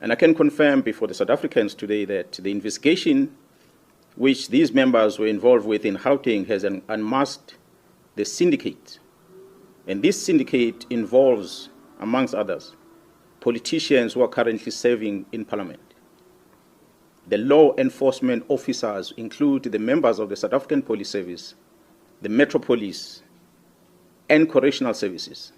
And I can confirm before the South Africans today that the investigation which these members were involved with in Gauteng has unmasked the syndicate. And this syndicate involves, amongst others, politicians who are currently serving in Parliament. The law enforcement officers include the members of the South African Police Service, the Metro Police, and Correctional Services.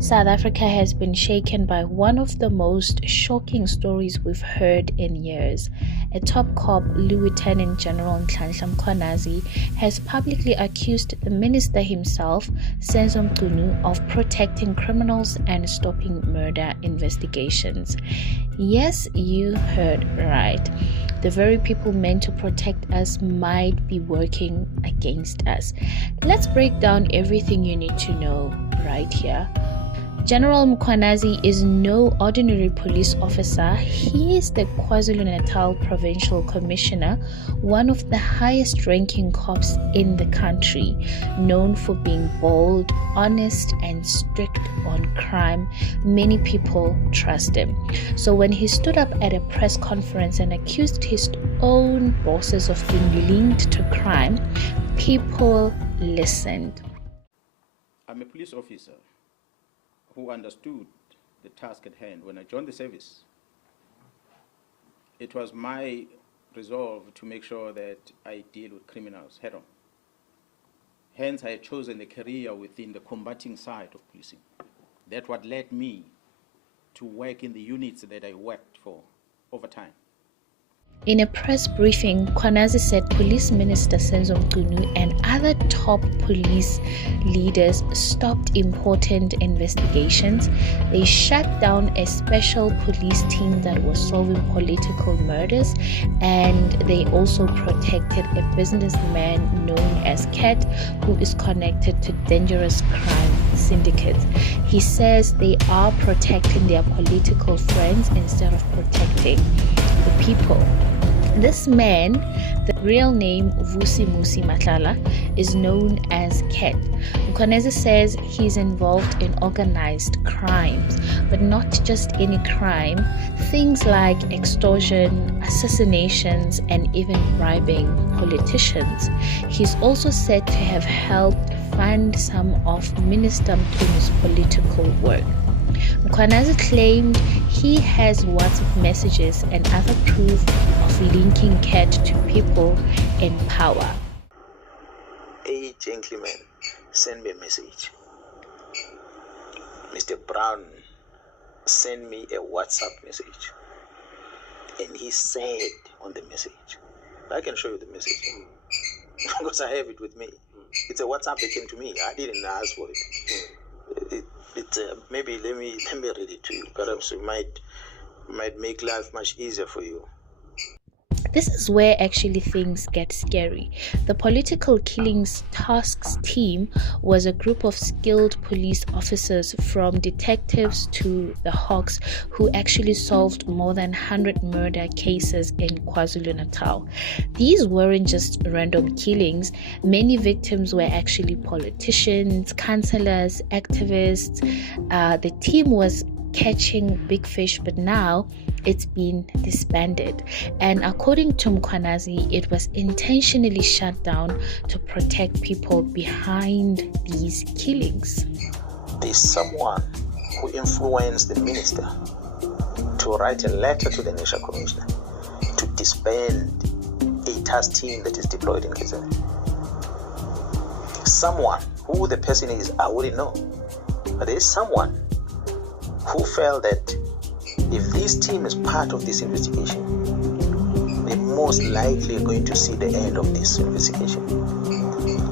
South Africa has been shaken by one of the most shocking stories we've heard in years. A top cop, Lieutenant-General Nhlanhla Mkhwanazi, has publicly accused the minister himself, Senzo Mchunu, of protecting criminals and stopping murder investigations. Yes, you heard right. The very people meant to protect us might be working against us. Let's break down everything you need to know right here. General Mkhwanazi is no ordinary police officer. He is the KwaZulu-Natal Provincial Commissioner, one of the highest ranking cops in the country, known for being bold, honest, and strict on crime. Many people trust him. So when he stood up at a press conference and accused his own bosses of being linked to crime, people listened. I'm a police officer who understood the task at hand. When I joined the service, it was my resolve to make sure that I deal with criminals head on. Hence, I had chosen a career within the combating side of policing. That's what led me to work in the units that I worked for over time. In a press briefing, Mkhwanazi said Police Minister Senzo Mchunu and other top police leaders stopped important investigations. They shut down a special police team that was solving political murders, and they also protected a businessman known as Cat, who is connected to dangerous crime syndicates. He says they are protecting their political friends instead of protecting the people. This man, the real name Vusi Musi Matlala, is known as Ket. Mkhwanazi says he's involved in organized crimes, but not just any crime, things like extortion, assassinations, and even bribing politicians. He's also said to have helped fund some of Minister Mchunu's political work. Mkhwanazi claimed he has WhatsApp messages and other proof of linking Cat to people in power. Hey gentlemen, send me a message. Mr. Brown sent me a WhatsApp message, and he said on the message, I can show you the message because I have it with me. It's a WhatsApp that came to me. I didn't ask for it. Maybe let me read it to you. Perhaps it might make life much easier for you. This is where actually things get scary. The Political Killings Tasks team was a group of skilled police officers, from detectives to the Hawks, who actually solved more than 100 murder cases in KwaZulu-Natal. These weren't just random killings. Many victims were actually politicians, councillors, activists. The team was catching big fish, but now it's been disbanded. And according to Mkhwanazi, it was intentionally shut down to protect people behind these killings. There's someone who influenced the minister to write a letter to the National Commissioner to disband a task team that is deployed in KZN. Someone, who the person is, I wouldn't know, but there is someone who felt that if this team is part of this investigation, they're most likely going to see the end of this investigation.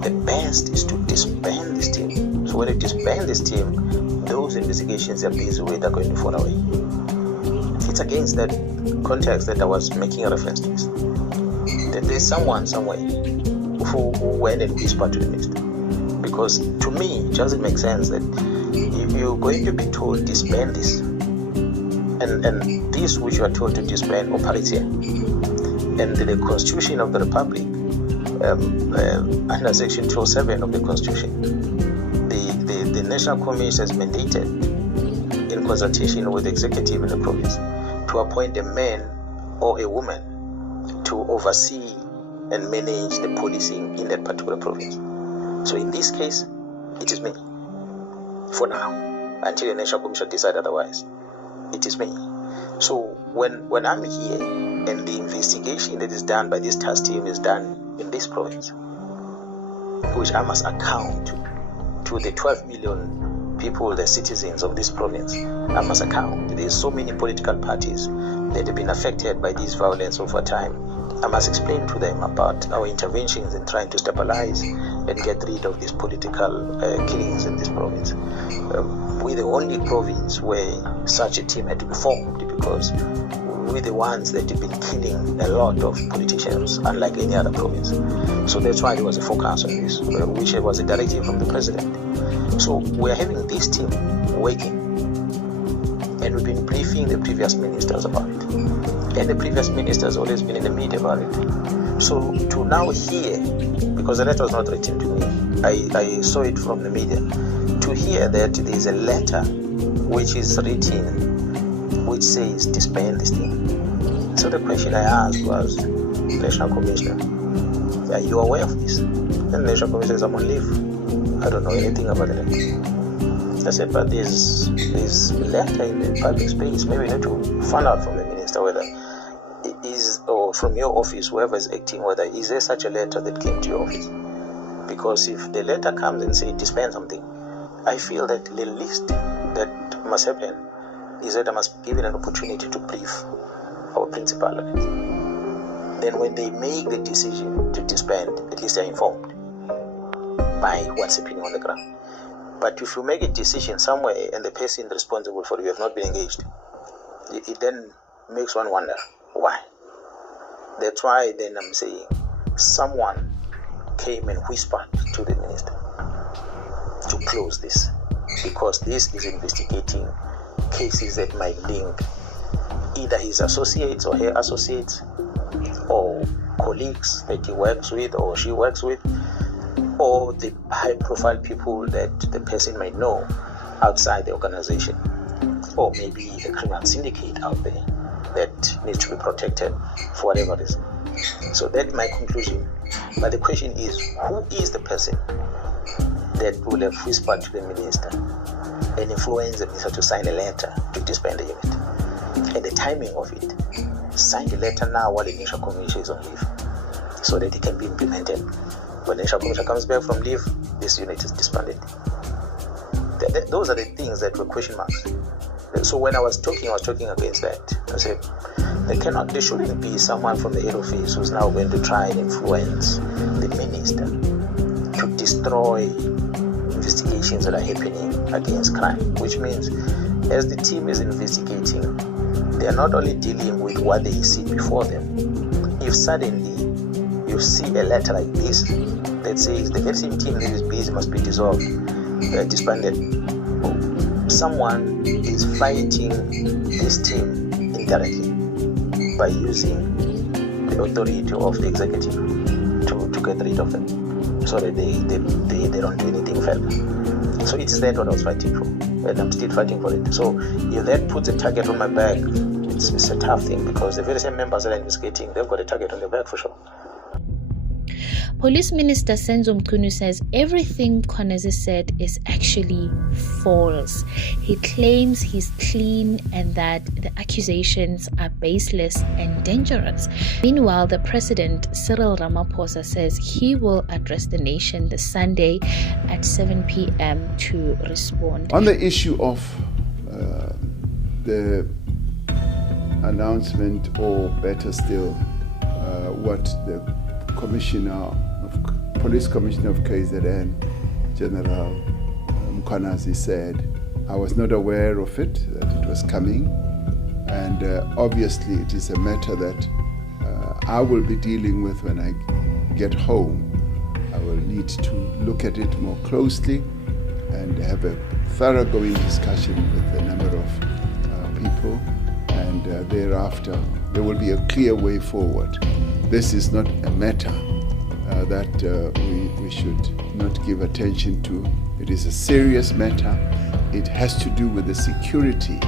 The best is to disband this team. So when you disband this team, those investigations they're busy with are going to fall away. It's against that context that I was making a reference to. That there's someone somewhere who went and whispered to the minister. Because to me, it doesn't make sense that if you're going to be told disband this, and this which you are told to disband operates here, and the Constitution of the Republic, under Section 207 of the Constitution, the National Commission has mandated, in consultation with the executive in the province, to appoint a man or a woman to oversee and manage the policing in that particular province. So in this case, it is me. For now, until the National Commission decide otherwise, it is me. So when I'm here and the investigation that is done by this task team is done in this province, which I must account to the 12 million people, the citizens of this province, I must account. There's so many political parties that have been affected by this violence over time. I must explain to them about our interventions in trying to stabilize and get rid of these political killings in this province. We're the only province where such a team had to be formed, because we're the ones that have been killing a lot of politicians, unlike any other province. So that's why there was a focus on this, which was a directive from the president. So we're having this team working, and we've been briefing the previous ministers about it. And the previous ministers always been in the media about it. So to now hear, because the letter was not written to me, I saw it from the media, to hear that there is a letter which is written which says disband this thing. So the question I asked was, National Commissioner, are you aware of this? And the National Commissioner says, I'm on leave. I don't know anything about it. I said, but there's a letter in the public space. Maybe you need to find out from the minister whether it is, or from your office, whoever is acting, whether is there such a letter that came to your office. Because if the letter comes and says disband something, I feel that the least that must happen is that I must be given an opportunity to brief our principal on it. Then when they make the decision to disband, at least they're informed by what's happening on the ground. But if you make a decision somewhere and the person responsible for it, you have not been engaged, it then makes one wonder why. That's why then I'm saying someone came and whispered to the minister to close this, because this is investigating cases that might link either his associates or her associates, or colleagues that he works with or she works with, or the high-profile people that the person might know outside the organization, or maybe a criminal syndicate out there that needs to be protected for whatever reason. So that's my conclusion. But the question is, who is the person that will have whispered to the minister and influenced the minister to sign a letter to disband the unit? And the timing of it, sign the letter now while the National Commission is on leave, so that it can be implemented. When the National Commission comes back from leave, this unit is disbanded. Those are the things that were question marks. So when I was talking against that. I said, there shouldn't be someone from the head office who's now going to try and influence the minister to destroy investigations that are happening against crime. Which means, as the team is investigating, they are not only dealing with what they see before them. If suddenly you see a letter like this that says the very same team that is busy must be dissolved, disbanded, someone is fighting this team indirectly by using the authority of the executive to get rid of them, so that they don't do anything further. So it is that what I was fighting for, and I'm still fighting for it. So if that puts a target on my back, it's a tough thing, because the very same members that are investigating, they've got a target on their back for sure. Police Minister Senzo Mkhwanazi says everything Mkhwanazi said is actually false. He claims he's clean and that the accusations are baseless and dangerous. Meanwhile, the President, Cyril Ramaphosa, says he will address the nation this Sunday at 7 p.m. to respond. On the issue of the announcement, or better still, what the Police Commissioner of KZN, General Mkhwanazi, said, I was not aware of it, that it was coming, and obviously it is a matter that I will be dealing with when I get home. I will need to look at it more closely and have a thoroughgoing discussion with a number of people, and thereafter there will be a clear way forward. This is not a matter that we should not give attention to. It is a serious matter. It has to do with the security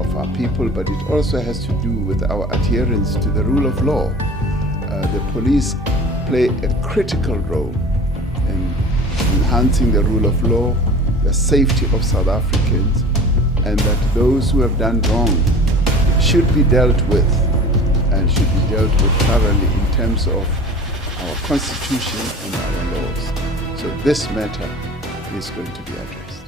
of our people, but it also has to do with our adherence to the rule of law. The police play a critical role in enhancing the rule of law, the safety of South Africans, and that those who have done wrong should be dealt with, and should be dealt with thoroughly in terms of our constitution and our laws. So this matter is going to be addressed.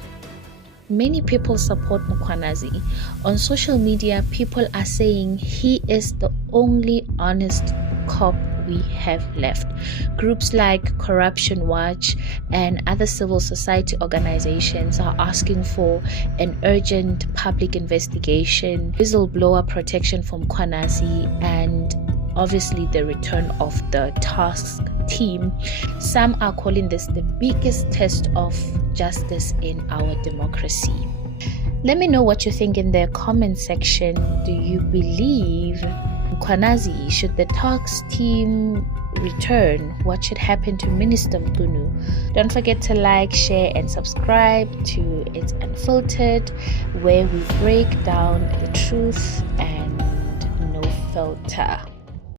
Many people support Mkhwanazi. On social media, people are saying he is the only honest cop we have left. Groups like Corruption Watch and other civil society organizations are asking for an urgent public investigation, whistleblower protection from Mkhwanazi, and obviously the return of the task team. Some are calling this the biggest test of justice in our democracy. Let me know what you think in the comment section. Do you believe Mkhwanazi, should the task team return? What should happen to Minister Mkhunu? Don't forget to like, share and subscribe to It's Unfiltered, where we break down the truth and no filter.